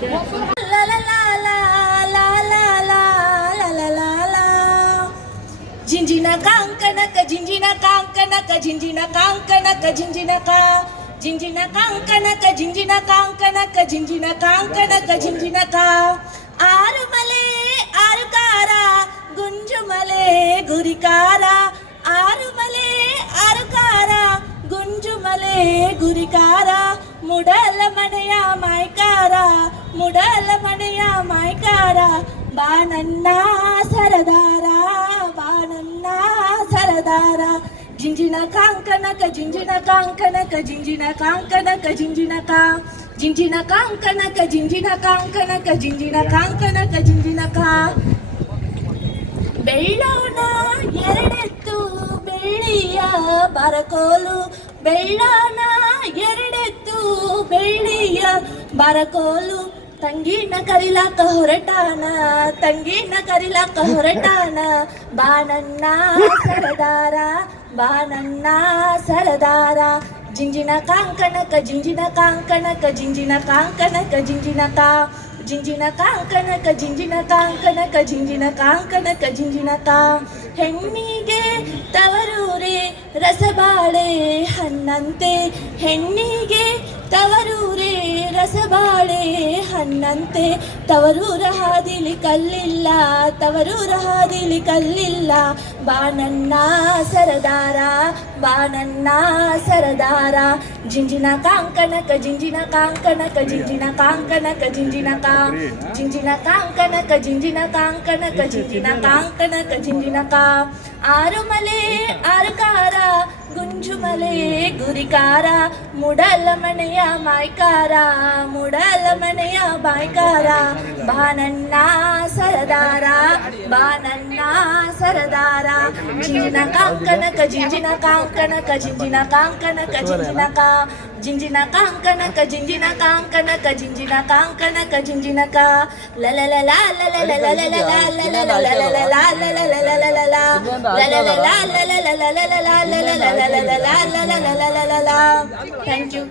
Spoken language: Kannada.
La la la la la la la la la la la. Jinjina kankanaka, jinjina kankanaka, jinjina kankanaka, jinjina ka. Jinjina kankanaka, jinjina kankanaka, jinjina kankanaka, jinjina ka. ಆರು ಮಲೆ ಆರು ಕಾರ ಗುಂಜು ಮಲೆ ಗುರಿಕಾರ. ಆರು ಮಲೆ ಆರು ಕಾರ ಗುಂಜು ಮಲೆ ಗುರಿಕಾರ. ಮುಡಲ ಮನೆಯ ಮಾಯ್ಕಾರ, ಮುಡಲ ಮನೆಯ ಮಾಯ್ಕಾರ. ಬಾನನ್ನ ಸರದಾರ, ಬಾನನ್ನ ಸರದಾರ. ಜಿಂಜಿನ ಕಾಂಕನಕ, ಜಿಂಜಿನ ಕಾಂಕನಕ, ಜಿಂಜಿನ ಕಾಂಕನಕ, ಜಿಂಜಿನ ಕಾ. ಜಿಂಜಿನ ಕಾಂಕನಕ, ಜಿಂಜಿನ ಕಾಂಕನಕ, ಜಿಂಜಿನ ಕಾಂಕನಕ, ಜಿಂಜಿನ ಕಾ. ಬೆಳ್ಳವನ ಎರಡೆತ್ತು ಬೆಳ್ಳಿಯ ಬರಕೋಲು. ಬೆಳ್ಳನ ಎರಡೆತ್ತು ಬೆಳ್ಳಿಯ ಬರಕೋಲು. ತಂಗಿನ ಕರಿಲಾಕ ಹೊರಟಾನ, ತಂಗಿನ ಕರಿಲಾಕ ಹೊರಟಾನ. ಬಾನನ್ನ ಸರದಾರ, ಬಾನನ್ನ ಸರದಾರ. ಜಿಂಜಿನ ಕಾಂಕನಕ, ಜಿಂಜಿನ ಕಾಂಕನಕ, ಜಿಂಜಿನ ಕಾಂಕನಕ, ಜಿಂಜಿನ ಕಾ. ಜಿಂಜಿನ ಕಾಂಕನಕ, ಜಿಂಜಿನ ಕಾಂಕನಕ, ಜಿಂಜಿನ ಕಾಂಕನಕ, ಜಿಂಜಿನ ಕಾ. ಹೆಣ್ಣಿಗೆ ತವರೂರೇ ರಸಬಾಳೆ ಹಣ್ಣಂತೆ, ಹೆಣ್ಣಿಗೆ ತವರೂರೇ ರಸಬಾಳೆ ಹಣ್ಣಂತೆ. ತವರೂರ ಹಾದಿಲಿ ಕಲ್ಲಿಲ್ಲ, ತವರೂರ ಹಾದಿಲಿ ಕಲ್ಲಿಲ್ಲ. ಬಾನನ್ನ ಸರದಾರ, ಬಾನನ್ನ ಸರದಾರ. ಜಿಂಜಿನ ಕಾಂಕನಕ, ಜಿಂಜಿನ ಕಾಂಕನಕ, ಜಿಂಜಿನ ಕಾಂಕನಕ, ಜಿಂಜಿನ ಕಾ. ಜಿಂಜಿನ ಕಾಂಕನಕ, ಜಿಂಜಿನ ಕಾಂಕನಕ, ಜಿಂಜಿನ ಕಾಂಕನಕ, ಜಿಂಜಿನ ಕಾ. ಆರು ಮಲೆ ಆರು ಕಾರ ಗುಂಜು ಮಲೆ ಗುರಿಕಾರ. ಮುಡಲ ಮನೆಯ ಮಾಯ್ಕಾರ, ಮುಡಲ ಮನೆಯ ಬಾಯ್ಕಾರ. ಬಾನನ್ನ ಸರದಾರ, ಬಾನನ್ನ ಸರದಾರ. ಜಿಂಜಿನ ಕಾಂಕನಕ, ಜಿಂಜಿನ ಕಾಂಕನಕ, ಜಿಂಜಿನ ಕಾಂಕನಕ, ಜಿಂಜಿನ ಕಾ. ಜಿಂಜಿನ ಕಾಂಕನಕ, ಜಿಂಜಿನ ಕಾಂಕನಕ, ಜಿಂಜಿನ ಕಾಂಕನಕ, ಜಿಂಜಿನ ಕಾ. ಲಲಲಲ ಥ್ಯಾಂಕ್ ಯು.